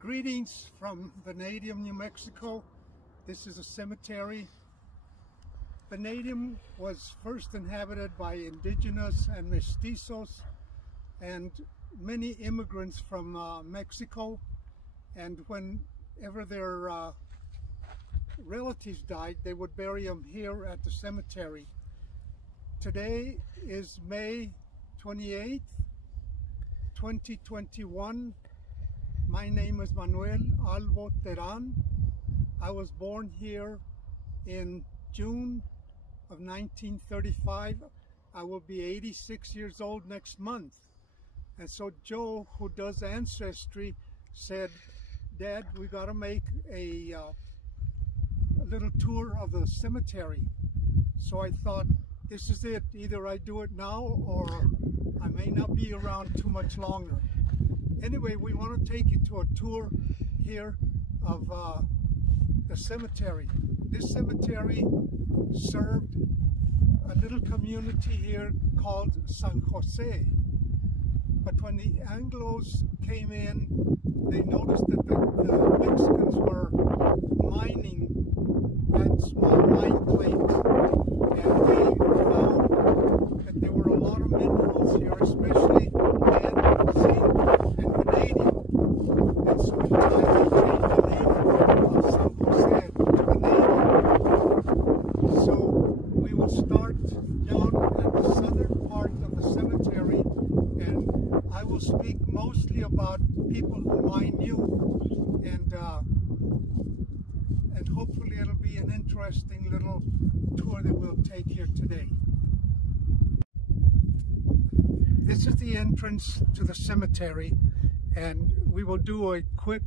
Greetings from Vanadium, New Mexico. This is a cemetery. Vanadium was first inhabited by indigenous and mestizos and many immigrants from Mexico. And whenever their relatives died, they would bury them here at the cemetery. Today is May 28th, 2021. My name is Manuel Alvo Teran. I was born here in June of 1935. I will be 86 years old next month. And so Joe, who does ancestry, said, "Dad, we got to make a little tour of the cemetery." So I thought, this is it. Either I do it now or I may not be around too much longer. Anyway, we want to take you to a tour here of the cemetery. This cemetery served a little community here called San Jose. But when the Anglos came in, they noticed that the Mexicans were mining at small mine claims, and they found that there were a lot of minerals here, especially lead, zinc, and vanadium. And so in time they changed the name of San Jose to Vanadium. So we will start down at the southern part of the cemetery, and I will speak mostly about people whom I knew, and hopefully it'll be an interesting little tour that we'll take here today. This is the entrance to the cemetery, and we will do a quick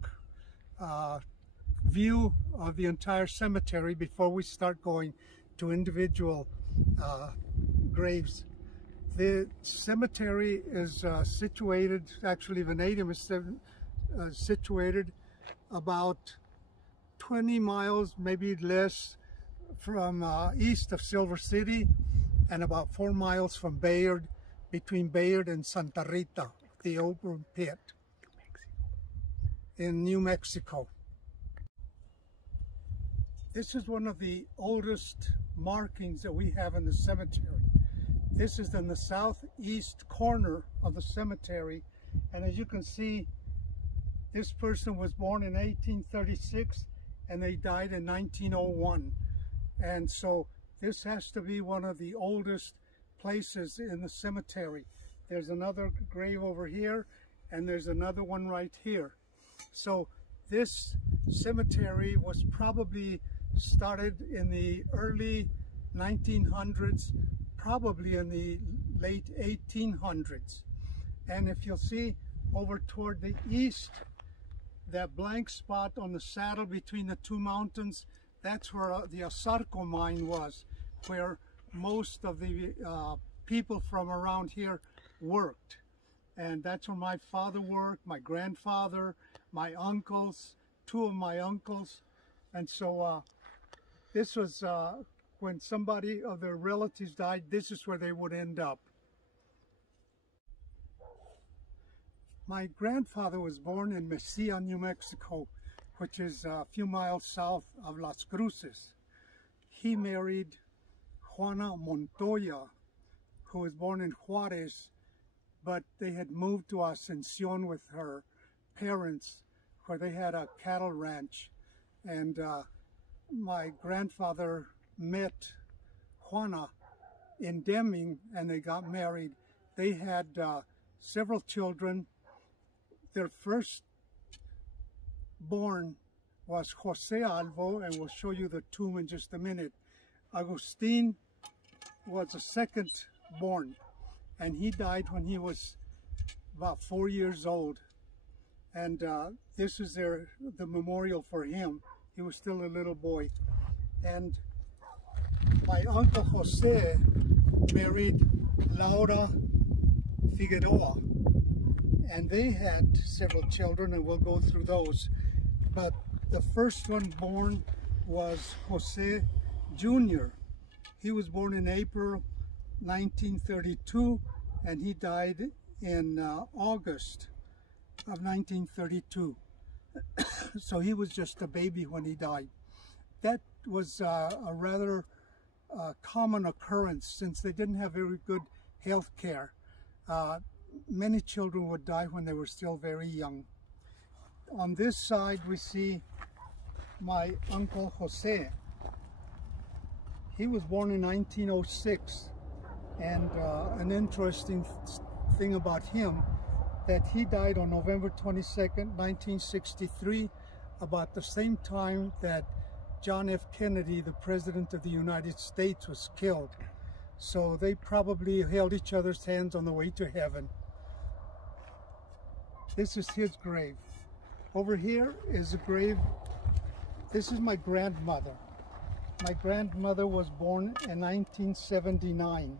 view of the entire cemetery before we start going to individual graves. The cemetery is situated, actually Vanadium is situated about 20 miles, maybe less, from east of Silver City, and about 4 miles from Bayard, between Bayard and Santa Rita, the open pit in New Mexico. This is one of the oldest markings that we have in the cemetery. This is in the southeast corner of the cemetery, and as you can see, this person was born in 1836 and they died in 1901. And so this has to be one of the oldest places in the cemetery. There's another grave over here, and there's another one right here. So this cemetery was probably started in the early 1900s, probably in the late 1800s. And if you'll see over toward the east, that blank spot on the saddle between the two mountains, that's where the Asarco mine was, where most of the people from around here worked. And that's where my father worked, my grandfather, my uncles, two of my uncles. And so this was when somebody of their relatives died, this is where they would end up. My grandfather was born in Mesilla, New Mexico, which is a few miles south of Las Cruces. He married Juana Montoya, who was born in Juarez, but they had moved to Ascension with her parents, where they had a cattle ranch. And my grandfather met Juana in Deming, and they got married. They had several children. Their first born was Jose Alvo, and we'll show you the tomb in just a minute. Agustin was the second born, and he died when he was about 4 years old. And this is the memorial for him. He was still a little boy. And my uncle Jose married Laura Figueroa, and they had several children, and we'll go through those. But the first one born was Jose Jr. He was born in April 1932, and he died in August of 1932. So he was just a baby when he died. That was a rather common occurrence since they didn't have very good health care. Many children would die when they were still very young. On this side we see my Uncle Jose. He was born in 1906, and an interesting thing about him that he died on November 22nd, 1963, about the same time that John F. Kennedy, the President of the United States, was killed. So they probably held each other's hands on the way to heaven. This is his grave. Over here is a grave. This is my grandmother. My grandmother was born in 1979,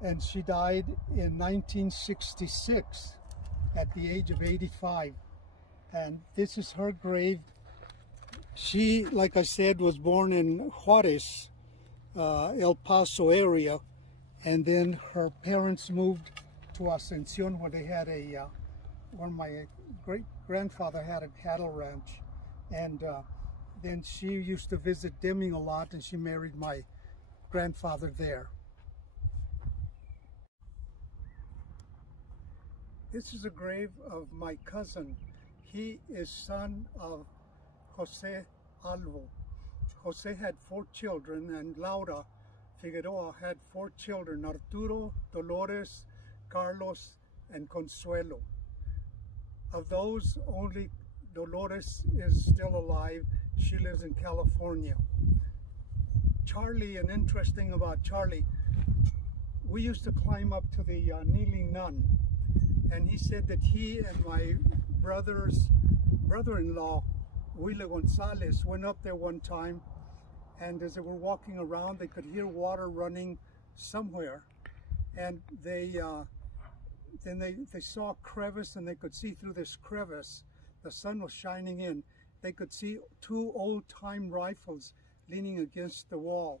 and she died in 1966 at the age of 85. And this is her grave. She, like I said, was born in Juarez, El Paso area, and then her parents moved to Ascension, where they had where my great-grandfather had a cattle ranch. And then she used to visit Deming a lot, and she married my grandfather there. This is a grave of my cousin. He is son of Jose Alvo. Jose had 4 children, and Laura Figueroa had 4 children: Arturo, Dolores, Carlos, and Consuelo. Of those, only Dolores is still alive. She lives in California. Charlie, an interesting about Charlie, we used to climb up to the Kneeling Nun, and he said that he and my brother-in-law, Willa Gonzalez, went up there one time, and as they were walking around, they could hear water running somewhere, and then they saw a crevice, and they could see through this crevice. The sun was shining in. They could see 2 old-time rifles leaning against the wall,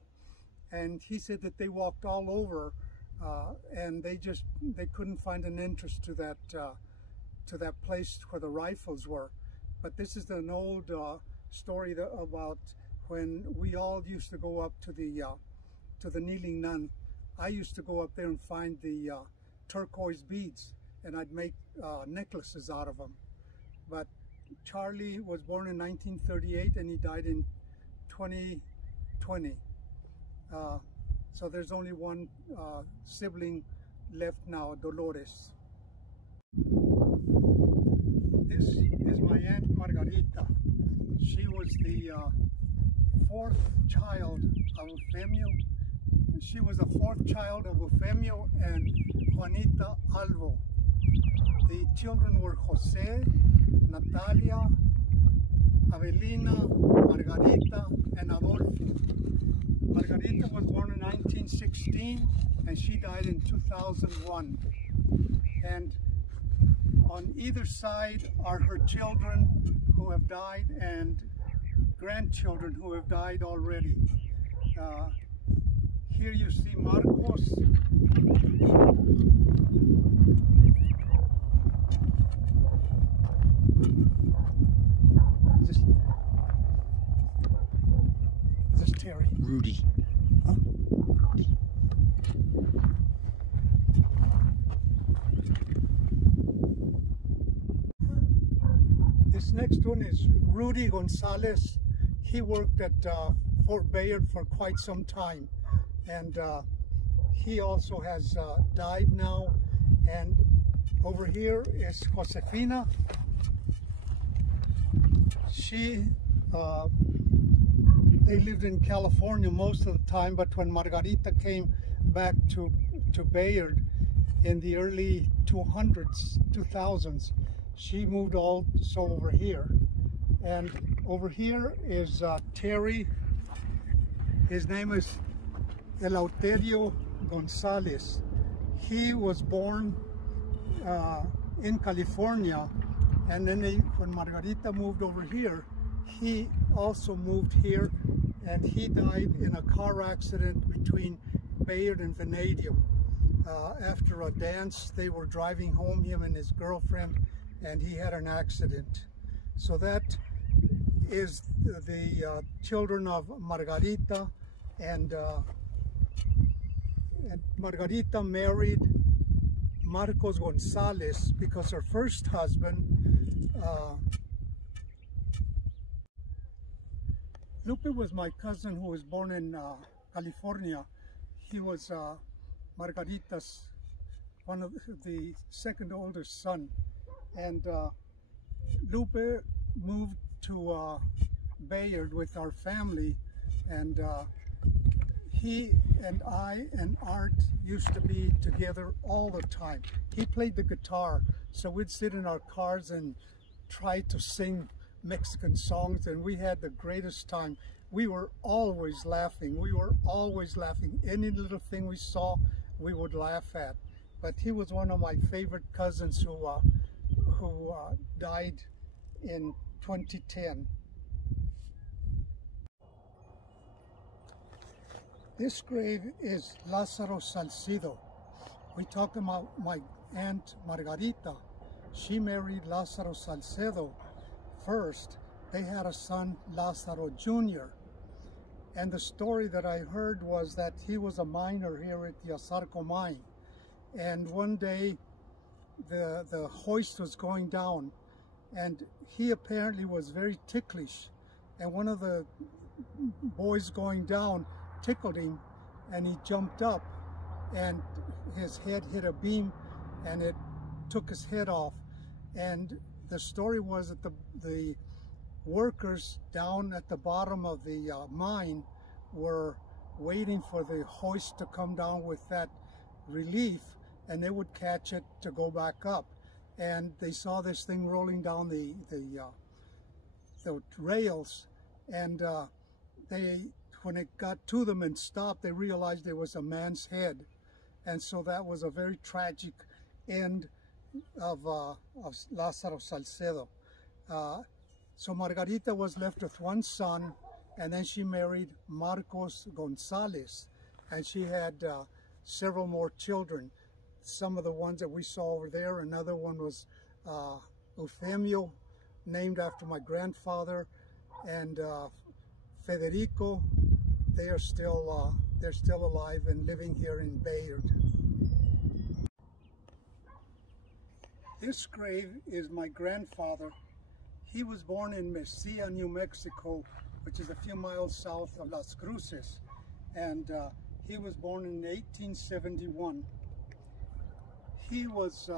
and he said that they walked all over, and they couldn't find an entrance to that place where the rifles were. But this is an old story about when we all used to go up to the Kneeling Nun. I used to go up there and find the turquoise beads, and I'd make necklaces out of them. But Charlie was born in 1938, and he died in 2020. So there's only one sibling left now, Dolores. This is my Aunt Margarita. She was the 4th child of Eufemio. She was the 4th child of Eufemio and Juanita Alvo. The children were Jose, Natalia, Avelina, Margarita, and Adolfo. Margarita was born in 1916, and she died in 2001. And on either side are her children who have died and grandchildren who have died already. Here you see Marcos. Is this Terry? Rudy. Huh? Rudy. This next one is Rudy Gonzalez. He worked at Fort Bayard for quite some time, and he also has died now. And over here is Josefina. She they lived in California most of the time, but when Margarita came back to Bayard in the early 2000s, she moved also over here. And over here is Terry. His name is Eleuterio Gonzalez. He was born in California, and then when Margarita moved over here, he also moved here, and he died in a car accident between Bayard and Vanadium. After a dance, they were driving home, him and his girlfriend, and he had an accident. So that is the children of Margarita, and Margarita married Marcos Gonzalez because her first husband, Lupe was my cousin who was born in California. He was Margarita's one of the second oldest son, and Lupe moved to Bayard with our family, and he and I and Art used to be together all the time. He played the guitar, so we'd sit in our cars and try to sing Mexican songs, and we had the greatest time. We were always laughing. Any little thing we saw, we would laugh at. But he was one of my favorite cousins who died in 2010. This grave is Lázaro Salcido. We talked about my aunt Margarita. She married Lázaro Salcedo first. They had a son, Lázaro Jr. And the story that I heard was that he was a miner here at the Azarco mine. And one day the hoist was going down, and he apparently was very ticklish. And one of the boys going down tickled him, and he jumped up, and his head hit a beam, and it took his head off. And the story was that the workers down at the bottom of the mine were waiting for the hoist to come down with that relief, and they would catch it to go back up. And they saw this thing rolling down the rails, and when it got to them and stopped, they realized it was a man's head. And so that was a very tragic end of Lázaro Salcedo. So Margarita was left with one son, and then she married Marcos Gonzalez, and she had several more children. Some of the ones that we saw over there. Another one was Eufemio, named after my grandfather, and Federico. They're still alive and living here in Bayard. This grave is my grandfather. He was born in Mesilla, New Mexico, which is a few miles south of Las Cruces, and he was born in 1871. He was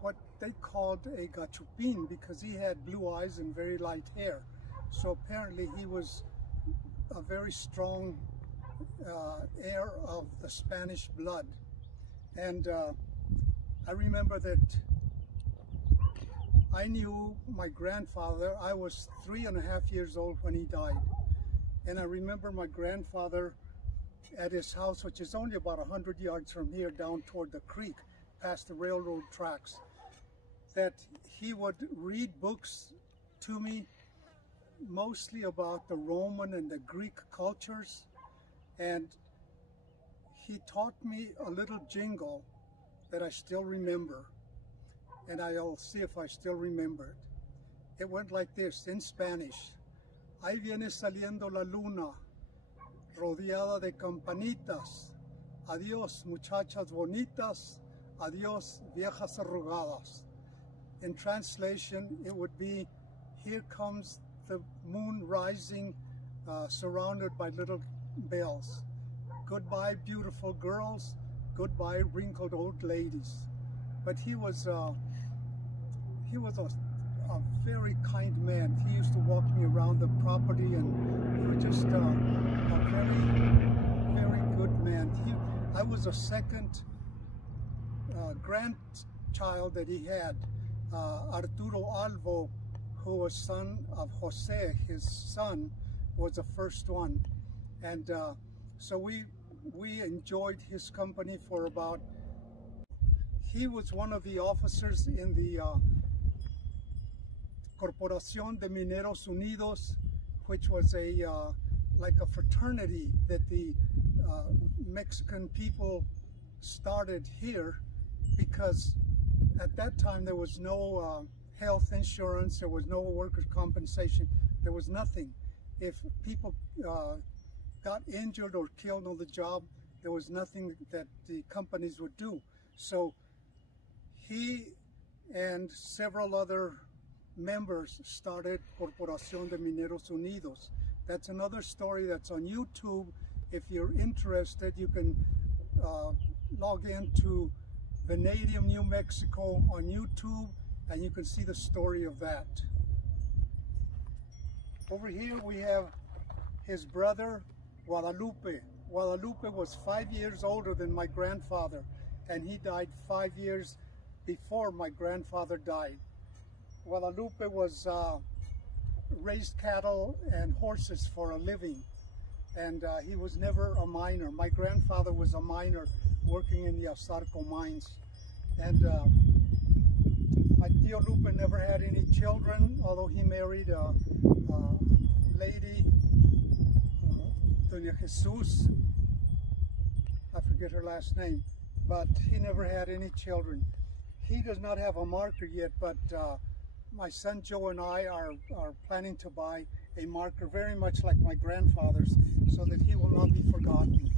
what they called a gachupin because he had blue eyes and very light hair. So apparently he was a very strong heir of the Spanish blood. And I remember that I knew my grandfather. I was 3.5 years old when he died. And I remember my grandfather at his house, which is only about 100 yards from here, down toward the creek, past the railroad tracks, that he would read books to me, mostly about the Roman and the Greek cultures. And he taught me a little jingle that I still remember. And I'll see if I still remember it. It went like this in Spanish. Ahí viene saliendo la luna, rodeada de campanitas. Adiós, muchachas bonitas. Adiós, viejas arrugadas. In translation, it would be, here comes the moon rising, surrounded by little bells. Goodbye, beautiful girls. Goodbye, wrinkled old ladies. But he was a very kind man. He used to walk me around the property, and he was just a very, very good man. I was a second grandchild that he had, Arturo Alvo, who was son of Jose. His son was the first one. And so we enjoyed his company for about, he was one of the officers in the Corporación de Mineros Unidos, which was like a fraternity that the Mexican people started here, because at that time there was no health insurance, there was no workers' compensation, there was nothing. If people got injured or killed on the job, there was nothing that the companies would do. So he and several other members started Corporación de Mineros Unidos. That's another story that's on YouTube. If you're interested, you can log into Vanadium New Mexico on YouTube, and you can see the story of that. Over here we have his brother, Guadalupe. Guadalupe was 5 years older than my grandfather, and he died 5 years before my grandfather died. Guadalupe was raised cattle and horses for a living, and he was never a miner. My grandfather was a miner working in the Azarco mines, and my Tío Lupe never had any children, although he married a lady, Doña Jesus, I forget her last name, but he never had any children. He does not have a marker yet, but my son Joe and I are planning to buy a marker very much like my grandfather's, so that he will not be forgotten.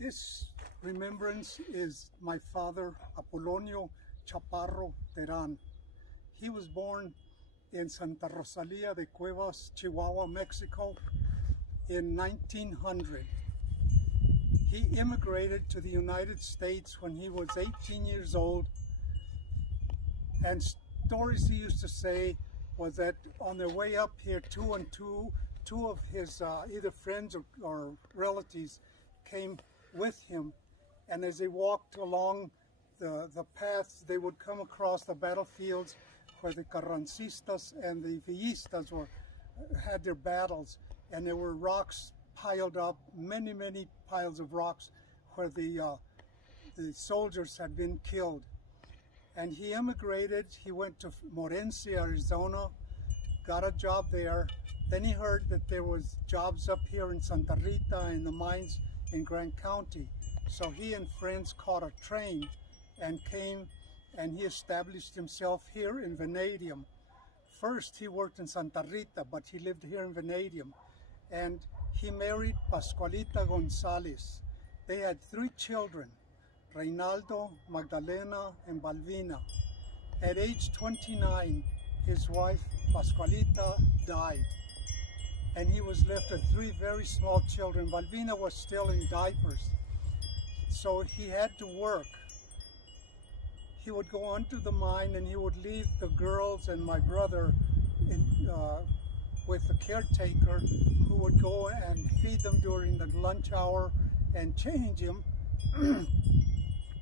This remembrance is my father, Apolonio Chaparro Teran. He was born in Santa Rosalia de Cuevas, Chihuahua, Mexico in 1900. He immigrated to the United States when he was 18 years old, and stories he used to say was that on their way up here, two of his either friends or relatives came with him, and as they walked along the paths, they would come across the battlefields where the Carrancistas and the Villistas had their battles, and there were rocks piled up, many piles of rocks where the soldiers had been killed. And he immigrated. He went to Morenci, Arizona, got a job there. Then he heard that there was jobs up here in Santa Rita in the mines in Grant County. So he and friends caught a train and came, and he established himself here in Vanadium. First he worked in Santa Rita, but he lived here in Vanadium. And he married Pascualita Gonzalez. They had 3 children, Reinaldo, Magdalena, and Balbina. At age 29, his wife, Pascualita, died, and he was left with 3 very small children. Balbina was still in diapers, so he had to work. He would go onto the mine, and he would leave the girls and my brother with the caretaker, who would go and feed them during the lunch hour and change them.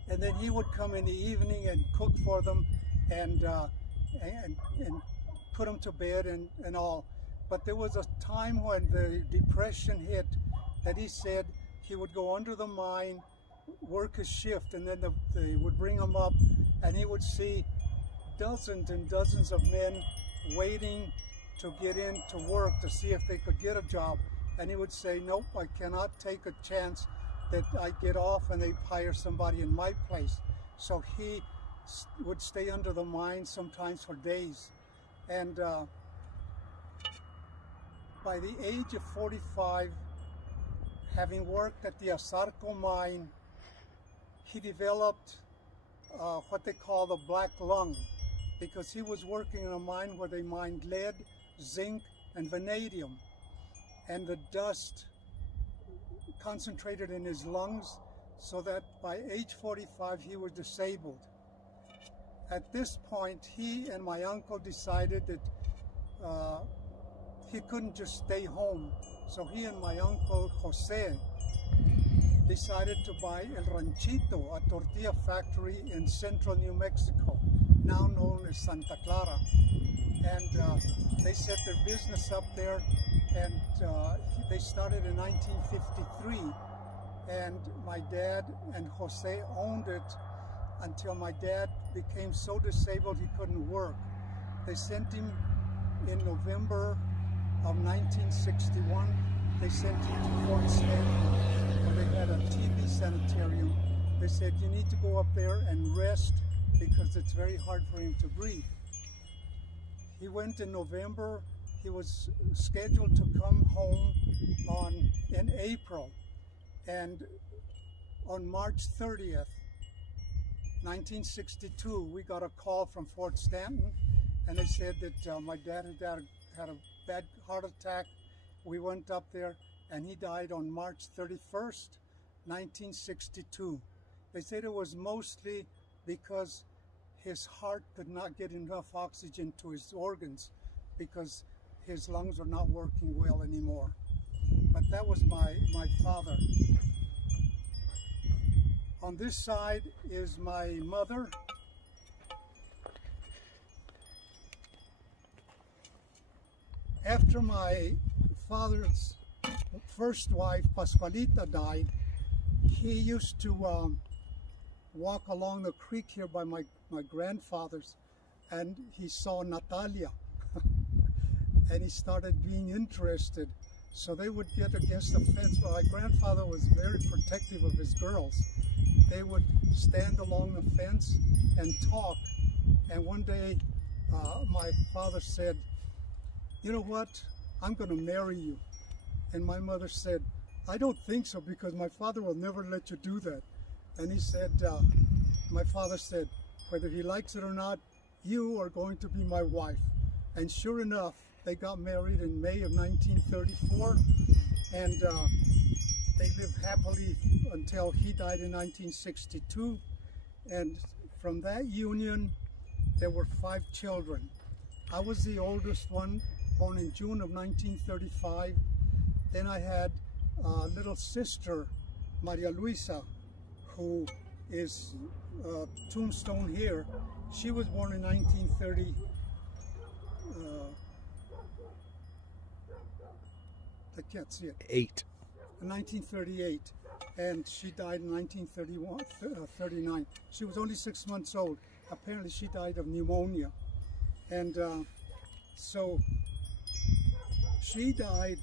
And then he would come in the evening and cook for them and put them to bed and all. But there was a time when the depression hit that he said he would go under the mine, work his shift, and then they would bring him up, and he would see dozens and dozens of men waiting to get in to work to see if they could get a job. And he would say, nope, I cannot take a chance that I get off and they hire somebody in my place. So he would stay under the mine sometimes for days. And by the age of 45, having worked at the Azarco mine, he developed what they call the black lung, because he was working in a mine where they mined lead, zinc, and vanadium. And the dust concentrated in his lungs, so that by age 45 he was disabled. At this point, he and my uncle decided that he couldn't just stay home. So he and my uncle Jose decided to buy El Ranchito, a tortilla factory in central New Mexico, now known as Santa Clara. And they set their business up there, and they started in 1953, and my dad and Jose owned it until my dad became so disabled he couldn't work. They sent him in November of 1961, they sent him to Fort Stanton, where they had a TB sanitarium. They said, you need to go up there and rest because it's very hard for him to breathe. He went in November. He was scheduled to come home in April, and on March 30th, 1962, we got a call from Fort Stanton, and they said that my dad had a bad heart attack. We went up there, and he died on March 31st, 1962. They said it was mostly because his heart could not get enough oxygen to his organs because his lungs were not working well anymore. But that was my father. On this side is my mother. After my father's first wife, Pascualita, died, he used to walk along the creek here by my grandfather's, and he saw Natalia. And he started being interested. So they would get against the fence. But my grandfather was very protective of his girls. They would stand along the fence and talk. And one day, my father said, "You know what? I'm going to marry you." And my mother said, "I don't think so, because my father will never let you do that." And he said, my father said, "Whether he likes it or not, you are going to be my wife." And sure enough, they got married in May of 1934, and they lived happily until he died in 1962. And from that union, there were 5 children. I was the oldest one, born in June of 1935. Then I had a little sister, Maria Luisa, who is tombstone here. She was born in 1930. I can't see it. 1938, and she died in 1939. She was only 6 months old. Apparently, she died of pneumonia, and so she died.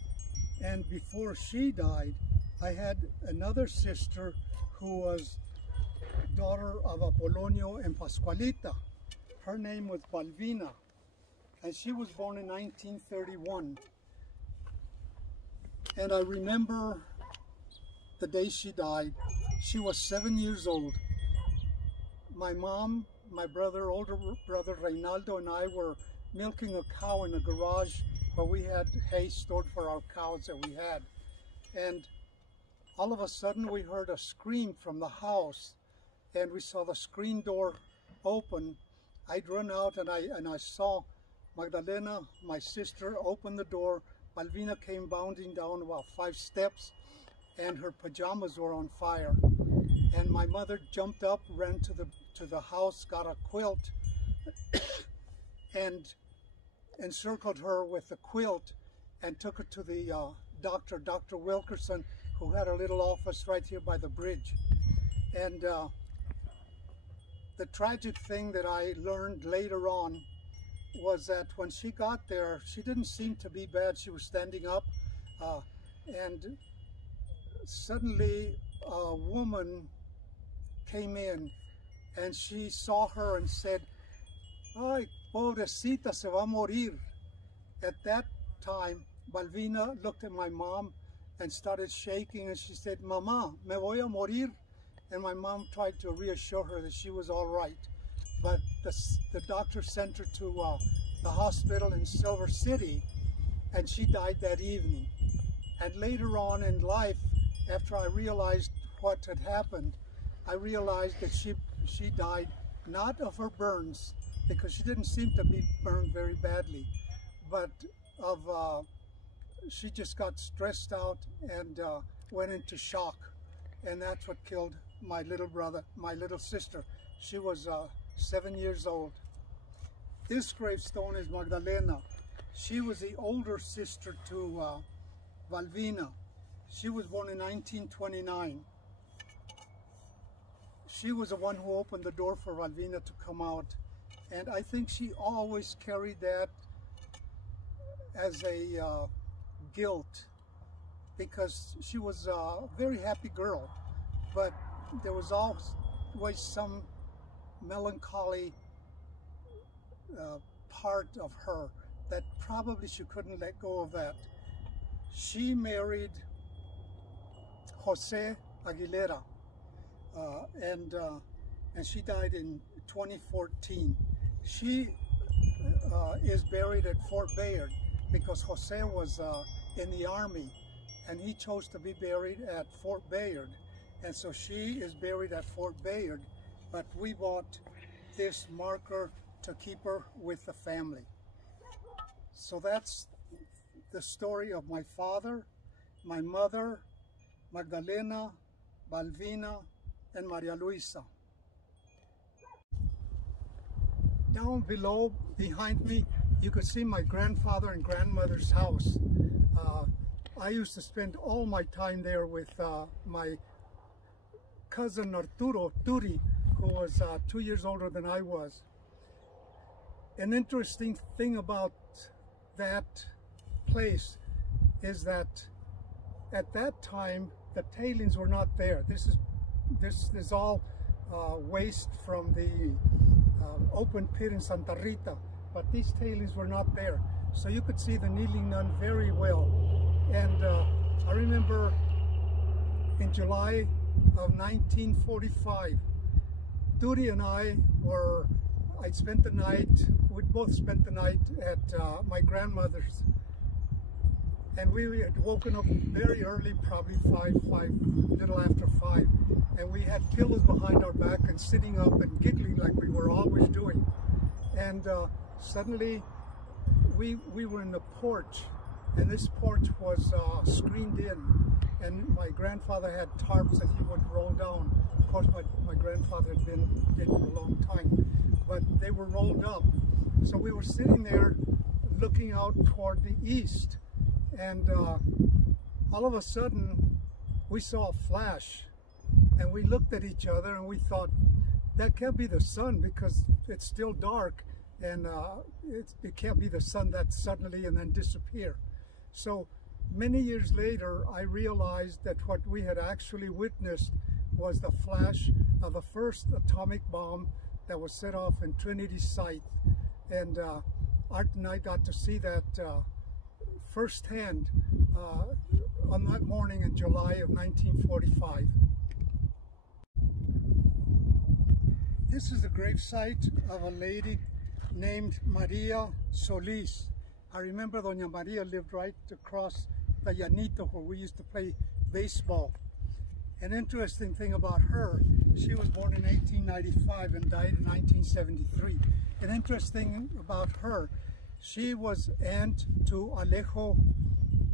And before she died, I had another sister who was daughter of Apolonio and Pascualita. Her name was Balvina, and she was born in 1931. And I remember the day she died. She was 7 years old. My mom, my older brother Reynaldo, and I were milking a cow in a garage where we had hay stored for our cows that we had. And all of a sudden we heard a scream from the house, and we saw the screen door open. I'd run out, and I saw Magdalena, my sister, open the door. Balvina came bounding down about 5 steps, and her pajamas were on fire. And my mother jumped up, ran to the house, got a quilt, and encircled her with the quilt, and took her to the doctor, Dr. Wilkerson, who had a little office right here by the bridge. And the tragic thing that I learned later on was that when she got there, she didn't seem to be bad. She was standing up, and suddenly a woman came in, and she saw her and said, "Ay, pobrecita, se va a morir." At that time, Balvina looked at my mom and started shaking, and she said, "Mamá, me voy a morir." And my mom tried to reassure her that she was all right. But the doctor sent her to the hospital in Silver City, and she died that evening. And later on in life, after I realized what had happened, I realized that she died not of her burns, because she didn't seem to be burned very badly, but of she just got stressed out and went into shock, and that's what killed my little sister. She was 7 years old. This gravestone is Magdalena. She was the older sister to Balvina. She was born in 1929. She was the one who opened the door for Balvina to come out. And I think she always carried that as a guilt, because she was a very happy girl, but there was always some melancholy part of her that probably she couldn't let go of that. She married Jose Aguilera, and she died in 2014. She is buried at Fort Bayard because Jose was in the Army, and he chose to be buried at Fort Bayard, and so she is buried at Fort Bayard, but we bought this marker to keep her with the family. So that's the story of my father, my mother, Magdalena, Balvina, and Maria Luisa. Down below, behind me, you could see my grandfather and grandmother's house. I used to spend all my time there with my cousin Arturo Turi, who was 2 years older than I was. An interesting thing about that place is that at that time the tailings were not there. This is all waste from the open pit in Santa Rita, but these tailings were not there. So you could see the kneeling nun very well. And I remember in July of 1945, Turi and I'd spent the night, we'd both spent the night at my grandmother's. And we had woken up very early, probably little after 5. And we had pillows behind our back and sitting up and giggling like we were always doing. And suddenly we were in the porch, and this porch was screened in. And my grandfather had tarps that he would roll down. Of course, my grandfather had been dead for a long time, but they were rolled up. So we were sitting there looking out toward the east. And all of a sudden, we saw a flash, and we looked at each other, and we thought, that can't be the sun because it's still dark, and it can't be the sun that suddenly and then disappear. So many years later, I realized that what we had actually witnessed was the flash of the first atomic bomb that was set off in Trinity site. And Art and I got to see that firsthand on that morning in July of 1945. This is the gravesite of a lady named Maria Solis. I remember Doña Maria lived right across the Llanito where we used to play baseball. An interesting thing about her, she was born in 1895 and died in 1973. An interesting about her, she was aunt to Alejo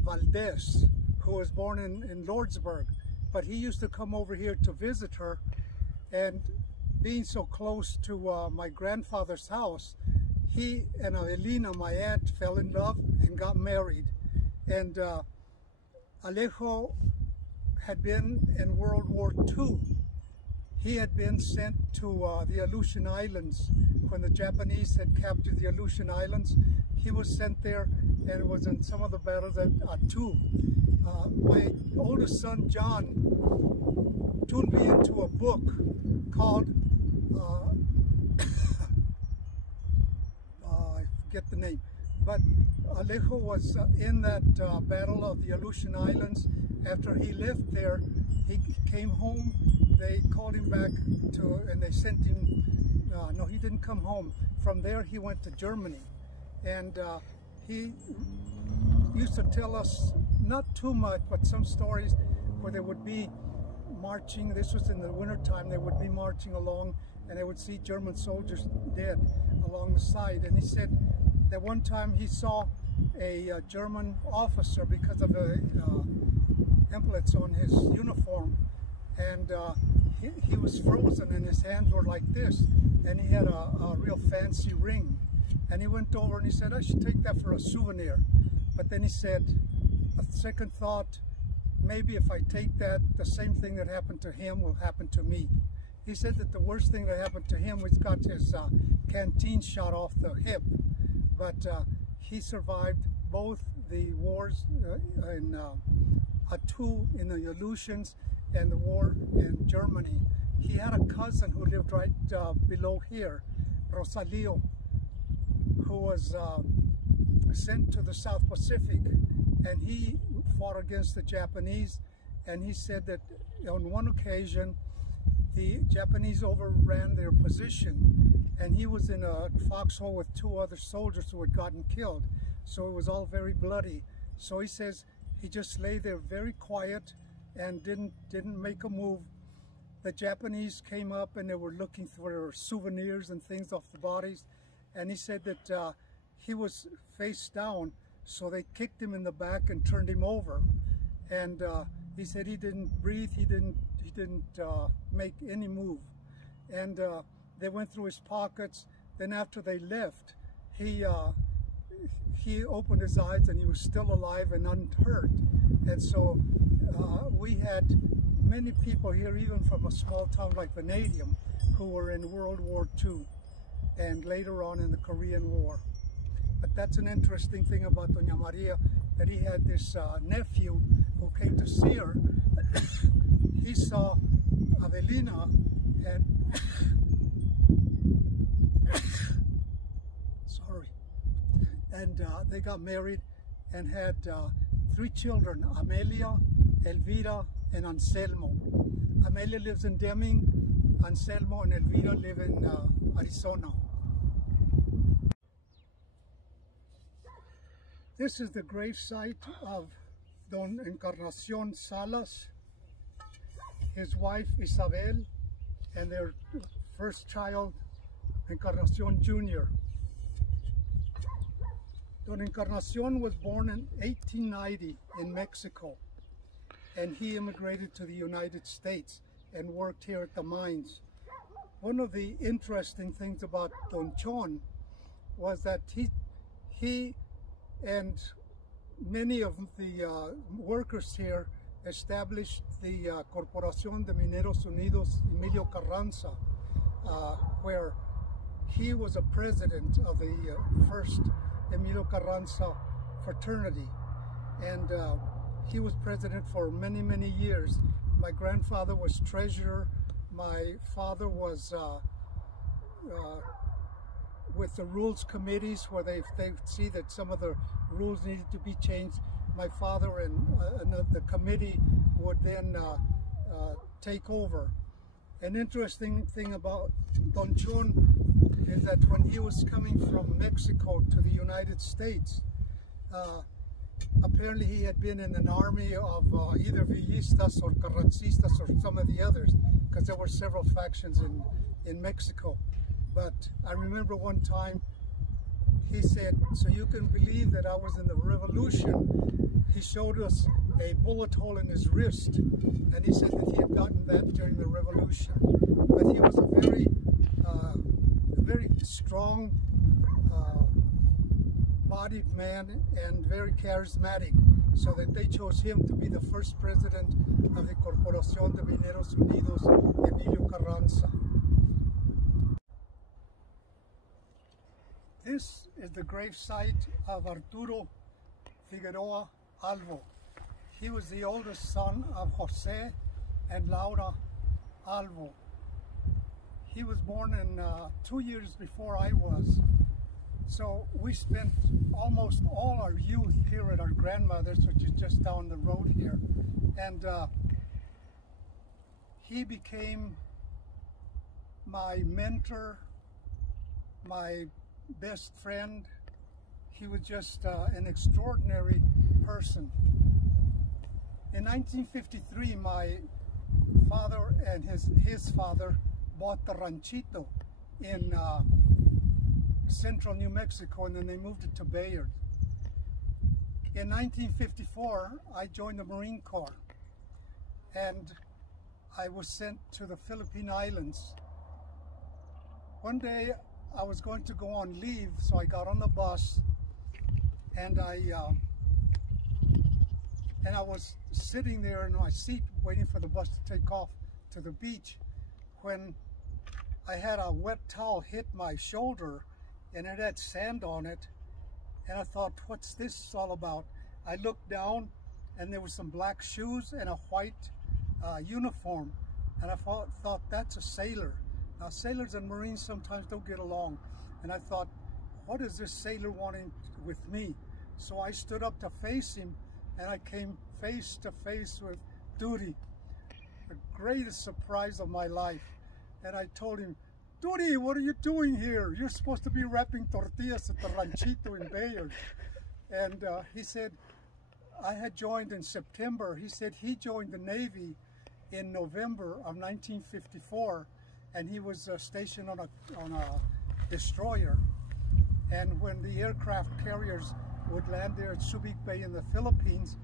Valdez, who was born in Lordsburg, but he used to come over here to visit her, and being so close to my grandfather's house, he and Avelina, my aunt, fell in love and got married. And Alejo had been in World War II. He had been sent to the Aleutian Islands when the Japanese had captured the Aleutian Islands. He was sent there and was in some of the battles at Attu. My oldest son, John, tuned me into a book called, I forget the name, but Alejo was in that battle of the Aleutian Islands. After he left there, he came home. They called him back and they sent him, no, he didn't come home. From there, he went to Germany. And he used to tell us, not too much, but some stories where they would be marching. This was in the wintertime. They would be marching along, and they would see German soldiers dead along the side. And he said that one time he saw a German officer because of the emblets on his uniform, and he was frozen, and his hands were like this, and he had a real fancy ring. And he went over and he said, I should take that for a souvenir. But then he said, a second thought, maybe if I take that, the same thing that happened to him will happen to me. He said that the worst thing that happened to him was got his canteen shot off the hip. But he survived both the wars in Attu, in the Aleutians, and the war in Germany. he had a cousin who lived right below here, Rosalio, who was sent to the South Pacific, and he fought against the Japanese. And he said that on one occasion the Japanese overran their position, and he was in a foxhole with 2 other soldiers who had gotten killed, so it was all very bloody. So he says he just lay there very quiet and didn't make a move. The Japanese came up and they were looking for souvenirs and things off the bodies, and he said that he was face down, so they kicked him in the back and turned him over. And he said he didn't breathe, he didn't make any move. And they went through his pockets. Then after they left, he opened his eyes and he was still alive and unhurt. And so we had many people here, even from a small town like Vanadium, who were in World War II and later on in the Korean War. But that's an interesting thing about Doña Maria, that he had this nephew who came to see her. He saw Avelina and they got married and had 3 children, Amelia, Elvira, and Anselmo. Amelia lives in Deming, Anselmo and Elvira live in Arizona. This is the grave site of Don Encarnacion Salas, his wife Isabel, and their first child, Encarnacion Jr. Don Encarnacion was born in 1890 in Mexico, and he immigrated to the United States and worked here at the mines. One of the interesting things about Don Chon was that he and many of the workers here established the Corporación de Mineros Unidos Emilio Carranza, where he was a president of the first Emilio Carranza fraternity, and he was president for many, many years. My grandfather was treasurer. My father was with the rules committees, where they see that some of the rules needed to be changed. My father and the committee would then take over. An interesting thing about Don Chon is that when he was coming from Mexico to the United States, apparently he had been in an army of either Villistas or Carrancistas or some of the others, because there were several factions in Mexico. But I remember one time he said, "So you can believe that I was in the revolution." He showed us a bullet hole in his wrist, and he said that he had gotten that during the revolution. But he was a very strong bodied man and very charismatic, so that they chose him to be the first president of the Corporación de Mineros Unidos, Emilio Carranza. This is the grave site of Arturo Figueroa Alvo. He was the oldest son of Jose and Laura Alvo. He was born in 2 years before I was. So we spent almost all our youth here at our grandmother's, which is just down the road here. And he became my mentor, my best friend. He was just an extraordinary person. In 1953, my father and his father bought the ranchito in central New Mexico, and then they moved it to Bayard. In 1954, I joined the Marine Corps, and I was sent to the Philippine Islands. One day I was going to go on leave, so I got on the bus, and I was sitting there in my seat waiting for the bus to take off to the beach, when I had a wet towel hit my shoulder, and it had sand on it, and I thought, what's this all about? I looked down, and there were some black shoes and a white uniform, And I thought that's a sailor. Now sailors and Marines sometimes don't get along. And I thought, what is this sailor wanting with me? So I stood up to face him, and I came face to face with Duty, the greatest surprise of my life. And I told him, Duty, what are you doing here? You're supposed to be wrapping tortillas at the ranchito in Bayard. And he said, I had joined in September. He said he joined the Navy in November of 1954, and he was stationed on a destroyer. And when the aircraft carriers would land there at Subic Bay in the Philippines,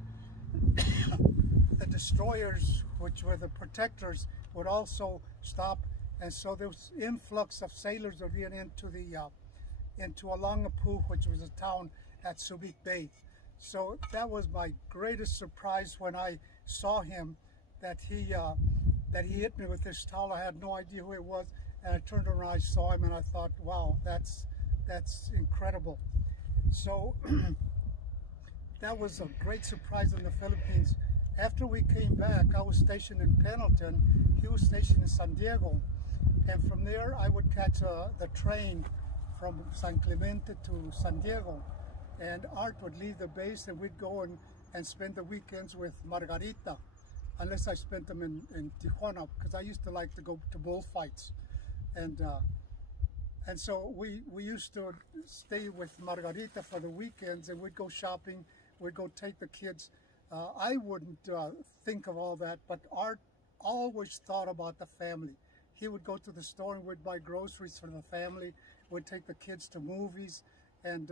the destroyers, which were the protectors, would also stop. And so there was influx of sailors that went into Alangapu, which was a town at Subic Bay. So that was my greatest surprise when I saw him, that he hit me with this towel. I had no idea who it was, and I turned around, I saw him, and I thought, wow, that's incredible. So that was a great surprise in the Philippines. After we came back, I was stationed in Pendleton. He was stationed in San Diego. And from there, I would catch the train from San Clemente to San Diego. And Art would leave the base, and we'd go and spend the weekends with Margarita, unless I spent them in Tijuana, because I used to like to go to bullfights. And so we used to stay with Margarita for the weekends, and we'd go shopping, we'd go take the kids. I wouldn't think of all that, but Art always thought about the family. He would go to the store and we'd buy groceries for the family, we'd take the kids to movies, and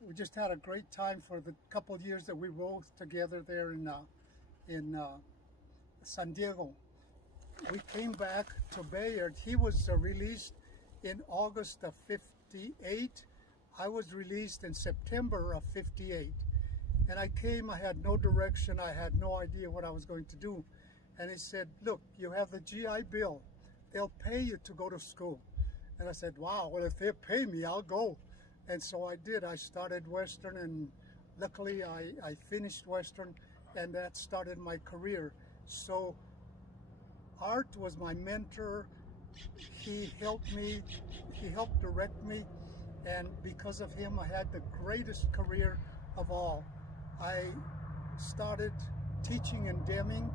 we just had a great time for the couple of years that we were both together there in San Diego. We came back to Bayard. He was released in August of '58. I was released in September of '58. And I came, I had no direction, I had no idea what I was going to do. And he said, look, you have the GI Bill. They'll pay you to go to school. And I said, wow, well, if they pay me, I'll go. And so I did. I started Western, and luckily I finished Western, and that started my career. So Art was my mentor. He helped me, he helped direct me, and because of him, I had the greatest career of all. I started teaching in Deming,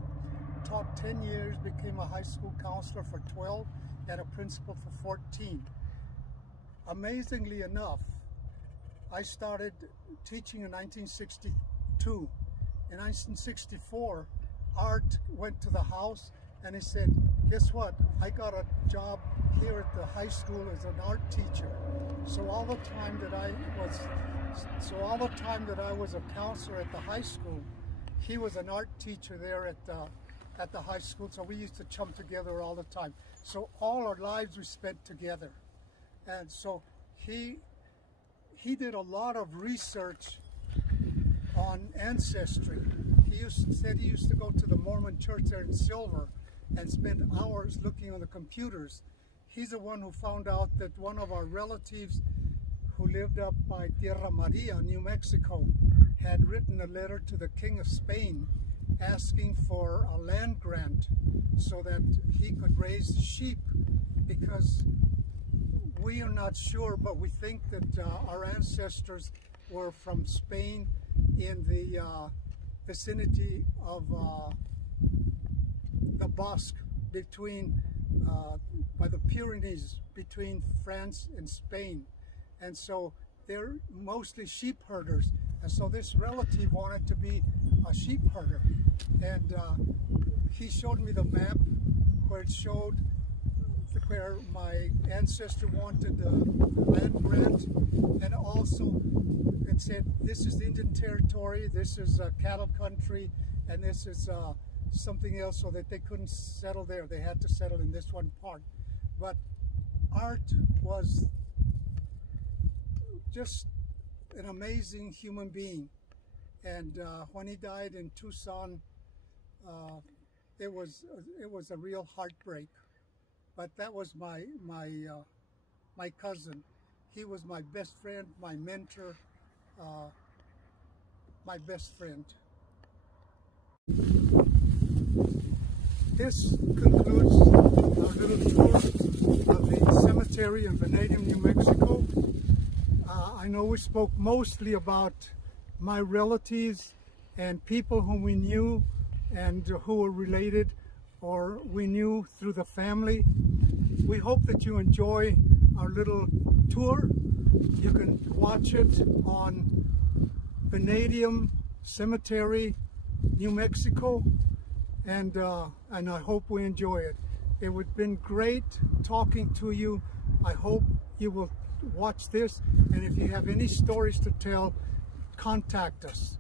taught 10 years, became a high school counselor for 12, and a principal for 14. Amazingly enough, I started teaching in 1962. In 1964, Art went to the house and he said, guess what? I got a job here at the high school as an art teacher. So all the time that I was a counselor at the high school, he was an art teacher there at the high school. So we used to chum together all the time. So all our lives we spent together. And so he did a lot of research on ancestry. He said he used to go to the Mormon church there in Silver and spend hours looking on the computers. He's the one who found out that one of our relatives who lived up by Tierra Maria, New Mexico, had written a letter to the King of Spain asking for a land grant so that he could raise sheep, because we are not sure, but we think that our ancestors were from Spain in the vicinity of the Basque, by the Pyrenees, between France and Spain. And so they're mostly sheep herders. And so this relative wanted to be a sheep herder. And he showed me the map where it showed where my ancestor wanted the land grant, and also it said this is Indian territory, this is cattle country, and this is something else, so that they couldn't settle there. They had to settle in this one part. But Art was just an amazing human being, and when he died in Tucson, it was a real heartbreak. But that was my cousin. He was my best friend, my mentor, my best friend. this concludes our little tour of the cemetery in Vanadium, New Mexico. I know we spoke mostly about my relatives and people whom we knew and who were related or we knew through the family. We hope that you enjoy our little tour. You can watch it on Vanadium Cemetery, New Mexico, and I hope we enjoy it. It would have been great talking to you. I hope you will watch this, and if you have any stories to tell, contact us.